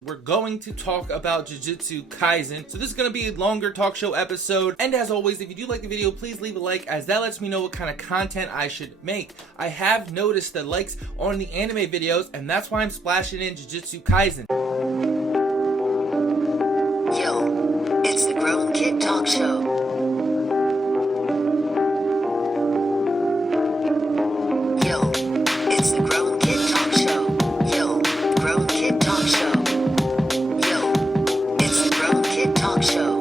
We're going to talk about Jujutsu Kaisen. So this is going to be a longer talk show episode. And as always, if you do like the video, please leave a like, as that lets me know what kind of content I should make. I have noticed the likes on the anime videos, and that's why I'm splashing in Jujutsu Kaisen. Yo, it's the Grown Kid Talk Show. Yo, it's the Grown Kid Talk Show. Yo, Grown Kid Talk Show. Yo, it's the Grown Kid Talk Show.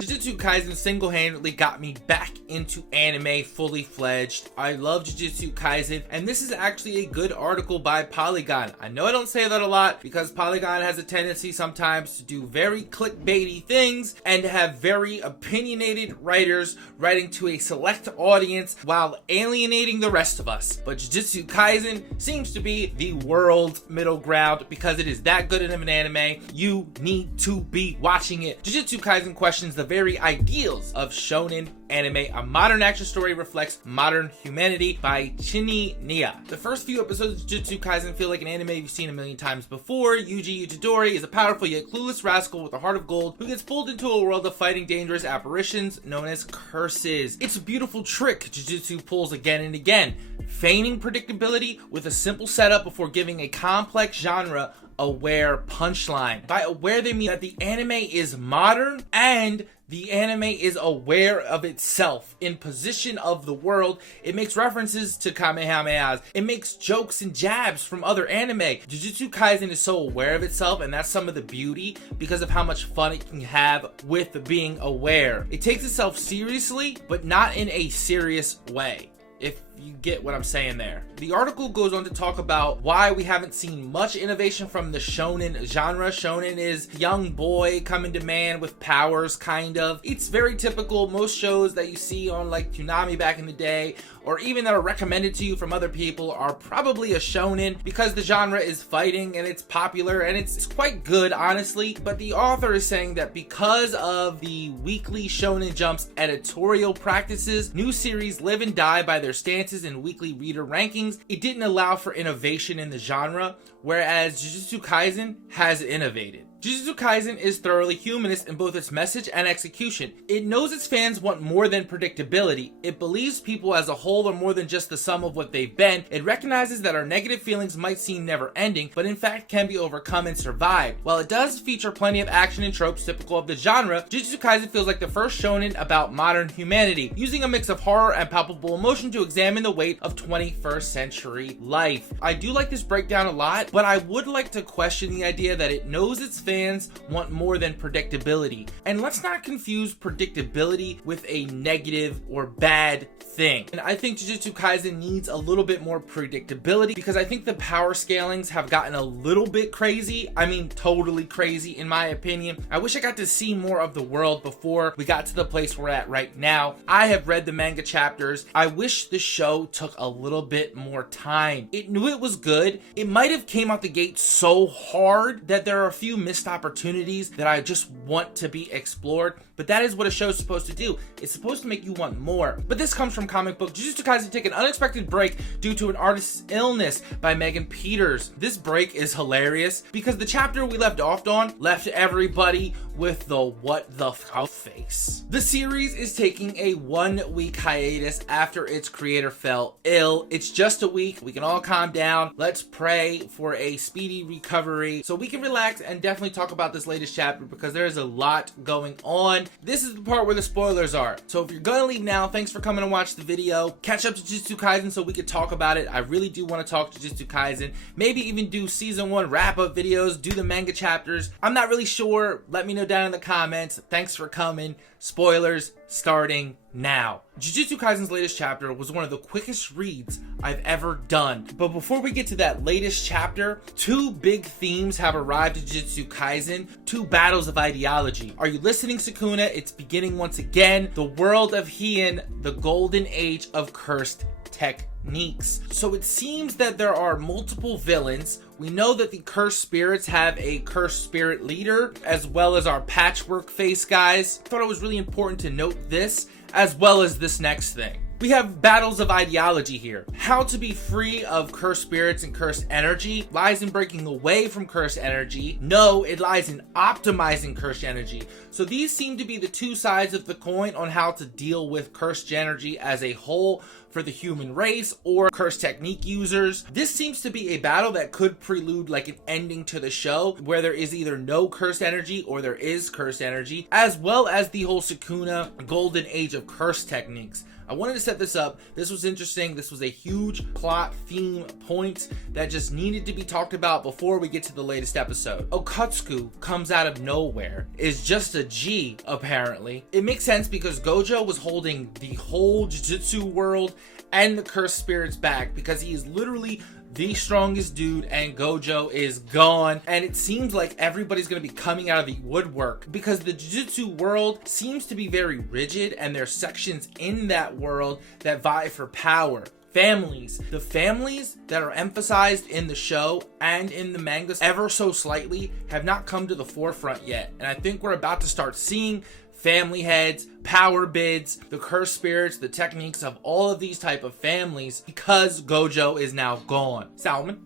Jujutsu Kaisen single-handedly got me back into anime fully fledged. I love Jujutsu Kaisen, and this is actually a good article by Polygon. I know I don't say that a lot because Polygon has a tendency sometimes to do very clickbaity things and have very opinionated writers writing to a select audience while alienating the rest of us. But Jujutsu Kaisen seems to be the world middle ground because it is that good of an anime. You need to be watching it. Jujutsu Kaisen questions the very ideals of shonen anime. A modern action story reflects modern humanity by Chini Nia. The first few episodes of Jujutsu Kaisen feel like an anime you've seen a million times before. Yuji Utadori is a powerful yet clueless rascal with a heart of gold who gets pulled into a world of fighting dangerous apparitions known as curses. It's a beautiful trick Jujutsu pulls again and again, feigning predictability with a simple setup before giving a complex genre aware punchline. By aware, they mean that the anime is modern and the anime is aware of itself in position of the world. It makes references to Kamehamehas. It makes jokes and jabs from other anime. Jujutsu Kaisen is so aware of itself, and that's some of the beauty because of how much fun it can have with being aware. It takes itself seriously, but not in a serious way, if you get what I'm saying there. The article goes on to talk about why we haven't seen much innovation from the shonen genre. Shonen is young boy coming to man with powers, kind of. It's very typical. Most shows that you see on like Toonami back in the day, or even that are recommended to you from other people, are probably a shonen because the genre is fighting and it's popular and it's quite good, honestly. But the author is saying that because of the weekly Shonen Jump's editorial practices, new series live and die by their stances and weekly reader rankings. It didn't allow for innovation in the genre, whereas Jujutsu Kaisen has innovated. Jujutsu Kaisen is thoroughly humanist in both its message and execution. It knows its fans want more than predictability. It believes people as a whole are more than just the sum of what they've been. It recognizes that our negative feelings might seem never ending, but in fact can be overcome and survived. While it does feature plenty of action and tropes typical of the genre, Jujutsu Kaisen feels like the first shonen about modern humanity, using a mix of horror and palpable emotion to examine the weight of 21st century life. I do like this breakdown a lot, but I would like to question the idea that it knows its fans want more than predictability. And let's not confuse predictability with a negative or bad thing. And I think Jujutsu Kaisen needs a little bit more predictability because I think the power scalings have gotten a little bit crazy. I mean, totally crazy in my opinion. I wish I got to see more of the world before we got to the place we're at right now. I have read the manga chapters. I wish the show took a little bit more time. It knew it was good. It might have came out the gate so hard that there are a few missed opportunities that I just want to be explored, but that is what a show is supposed to do. It's supposed to make you want more. But this comes from comic book. Jujutsu Kaisen take an unexpected break due to an artist's illness by Megan Peters. This break is hilarious because the chapter we left off on left everybody with the what the f face. The series is taking a 1 week hiatus after its creator fell ill. It's just a week. We can all calm down. Let's pray for a speedy recovery so we can relax and definitely talk about this latest chapter because there is a lot going on. This is the part where the spoilers are. So if you're gonna leave now, thanks for coming to watch the video. Catch up to Jujutsu Kaisen so we could talk about it. I really do want to talk to Jujutsu Kaisen. Maybe even do season 1 wrap-up videos, do the manga chapters. I'm not really sure. Let me know down in the comments. Thanks for coming. Spoilers starting now. Jujutsu Kaisen's latest chapter was one of the quickest reads I've ever done. But before we get to that latest chapter, 2 big themes have arrived at Jujutsu Kaisen, 2 battles of ideology. Are you listening, Sukuna? It's beginning once again. The world of Heian, the golden age of cursed techniques. So it seems that there are multiple villains. We know that the cursed spirits have a cursed spirit leader, as well as our patchwork face guys. I thought it was really important to note this, as well as this next thing. We have battles of ideology here. How to be free of cursed spirits and cursed energy lies in breaking away from cursed energy. No, it lies in optimizing cursed energy. So these seem to be the two sides of the coin on how to deal with cursed energy as a whole for the human race or cursed technique users. This seems to be a battle that could prelude like an ending to the show where there is either no cursed energy or there is cursed energy, as well as the whole Sukuna golden age of cursed techniques. I wanted to set this up. This was interesting. This was a huge plot theme point that just needed to be talked about before we get to the latest episode. Okatsuki comes out of nowhere, is just a G apparently. It makes sense because Gojo was holding the whole Jujutsu world and the cursed spirits back because he is literally the strongest dude and Gojo is gone, and it seems like everybody's going to be coming out of the woodwork because the Jujutsu world seems to be very rigid and there's sections in that world that vie for power. Families. The families that are emphasized in the show and in the manga ever so slightly have not come to the forefront yet, and I think we're about to start seeing family heads, power bids, the cursed spirits, the techniques of all of these type of families because Gojo is now gone. Salmon.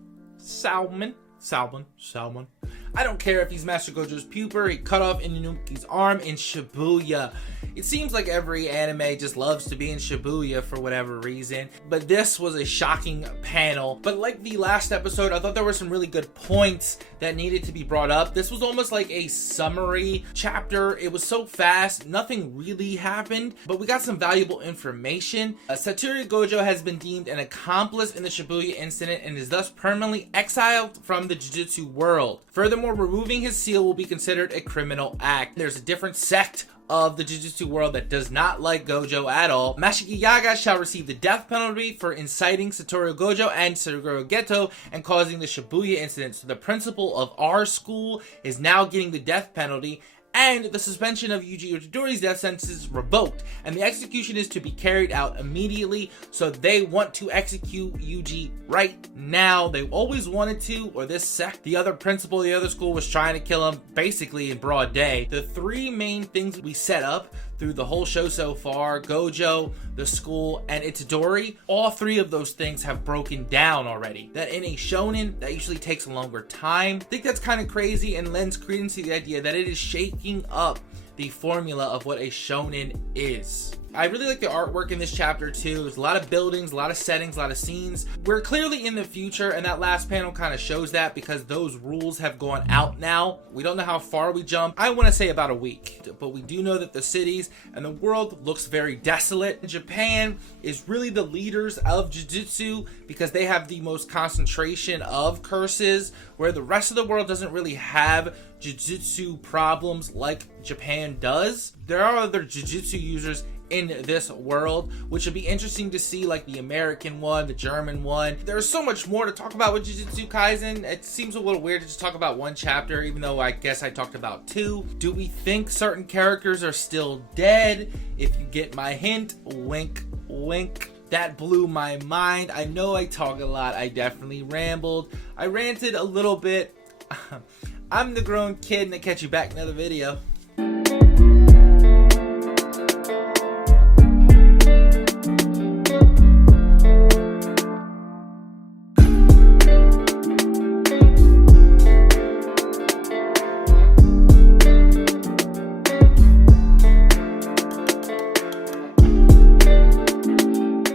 I don't care if he's Master Gojo's puper. He cut off Inuki's arm in Shibuya. It seems like every anime just loves to be in Shibuya for whatever reason, but this was a shocking panel. But like the last episode, I thought there were some really good points that needed to be brought up. This was almost like a summary chapter. It was so fast, nothing really happened, but we got some valuable information. Satoru Gojo has been deemed an accomplice in the Shibuya incident and is thus permanently exiled from the Jujutsu world. Furthermore, removing his seal will be considered a criminal act. There's a different sect of the Jujutsu world that does not like Gojo at all. Mashiki Yaga shall receive the death penalty for inciting Satoru Gojo and Suguru Geto and causing the Shibuya incident. So the principal of our school is now getting the death penalty, and the suspension of Yuji Itadori's death sentence is revoked, and the execution is to be carried out immediately. So they want to execute Yuji right now. They always wanted to, or this sect, the other principal of the other school was trying to kill him basically in broad day. The three main things we set up through the whole show so far, Gojo, the school, and Itadori, all three of those things have broken down already. That in a shonen, that usually takes a longer time. I think that's kind of crazy and lends credence to the idea that it is shaking up the formula of what a shonen is. I really like the artwork in this chapter too. There's a lot of buildings, a lot of settings, a lot of scenes. We're clearly in the future, and that last panel kind of shows that because those rules have gone out now. We don't know how far we jump. I want to say about a week, but we do know that the cities and the world looks very desolate. Japan is really the leaders of Jujutsu because they have the most concentration of curses, where the rest of the world doesn't really have Jujutsu problems like Japan does. There are other Jujutsu users in this world, which would be interesting to see, like the American one, the German one. There's so much more to talk about with Jujutsu Kaisen. It seems a little weird to just talk about one chapter, even though I guess I talked about two. Do we think certain characters are still dead? If you get my hint, wink, wink. That blew my mind. I know I talk a lot. I definitely rambled. I ranted a little bit. I'm the grown kid, and I'll catch you back in another video.